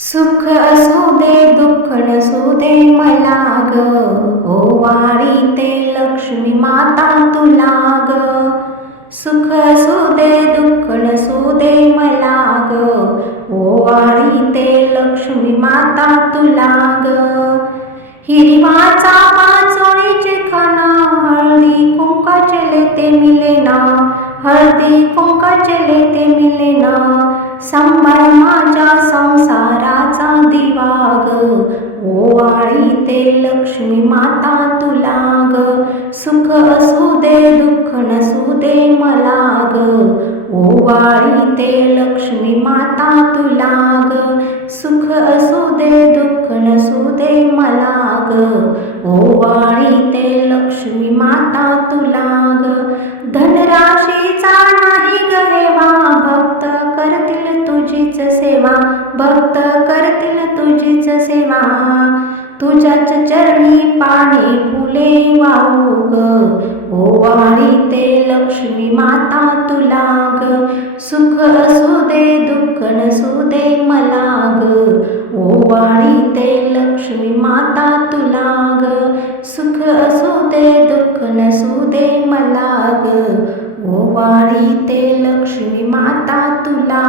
सुख असू दे दुःख नसू दे मला ग. ओ वाणी ते लक्ष्मी माता तुला ग. सुख असू दे दुःख नसू दे मला ग. ओ वाणी ते लक्ष्मी माता तुला ग. हिरवाचा पाचोळीचे खाना हळदी कुंकाचे लेते मिले ना हळदी कुंकाचे लेते मिले ना सांभाळ लक्ष्मी माता तुला ग. सुख असू दे दुःख नसू दे मला ग. ओवाळी ते लक्ष्मी माता तुला ग. सुख असू दे दुःख नसू दे मला ग. ओवाळी ते लक्ष्मी माता तुला ग. धनराशीचा नाही ग भक्त करतील तुझीच सेवा. भक्त करतील तुझीच सेवा. तुझ्या चरणी पाणी फुले वाहूग ग ओवाळी ते लक्ष्मी माता तुला ग सुख असू दे दुःख नसू दे मला ग ओवाळी ते लक्ष्मी माता तुला ग सुख असू दे दुःख नसू दे मला ग ओवाळी ते लक्ष्मी माता तुला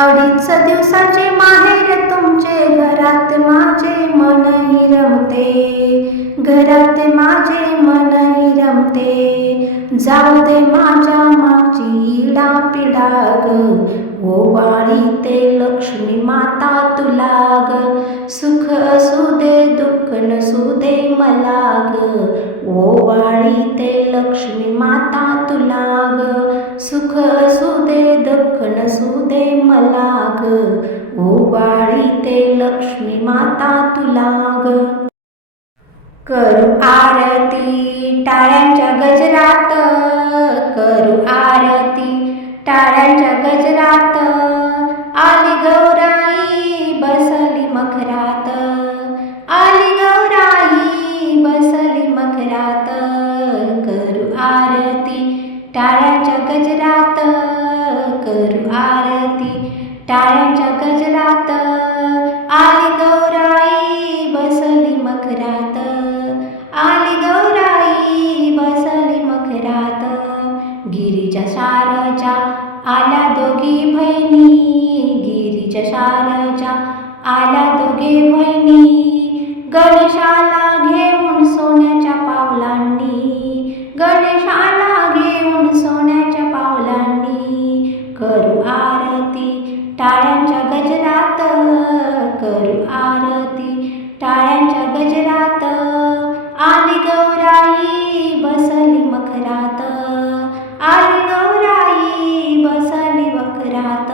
अडीच दिवसाचे माहेर तुमचे घरात माझे मनही रमते. घरात माझे मनही रमते. जाऊ दे माझ्या मागची इडा पिडा ग. ओवाळी ते लक्ष्मी माता तुला ग. सुख असू दे दुःख नसू दे मला ग. ओवाळी ते लक्ष्मी माता तुला ग. सुख असू दे दुःख नसू दे मला ग ओवाळी ते लक्ष्मी माता तुला ग करू आरती टाळ्यांच्या गजरात. करू आरती टाळ्यांच्या गजरात. आली ती टाळ्यांच्या गजरात आली गौराई बसली मखरात. आली गौराई बसली मखरात. गिरीच्या शारजा आल्या दोघी बहिणी. गिरीच्या शारजा आल्या दोघे बहिणी. गणेशाला घेऊन सोन्याच्या पावलांनी. गणेशाला आरती टाळ्यांच्या गजरात. आली गौराई बसली मखरात. आली गौराई बसली मखरात.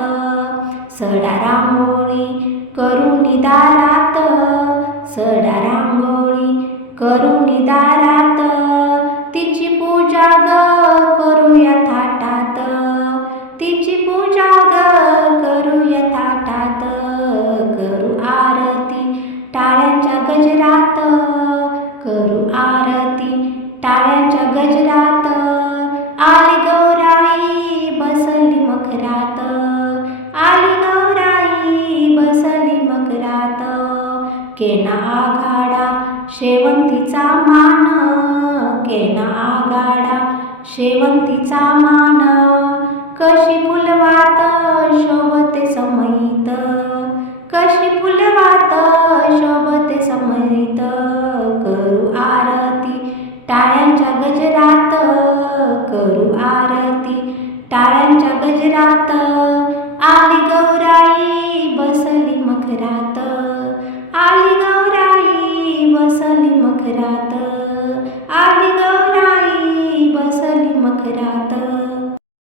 सडा रांगोळी करून दारात सडा रांगोळी करून दारात टाळ्यांच्या गजरात. आली गौराई बसली मखरात. आली गौराई बसली मखरात. केना आघाडा शेवंतीचा मान. केना आघाडा शेवंतीचा मान. कशी फुलवात शोभते समयित कशी फुलवात शोभते समयित करू आरती. टाळ्यांच्या गजरात. आली गौराई बसली मखरात. आली गौराई बसली मखरात.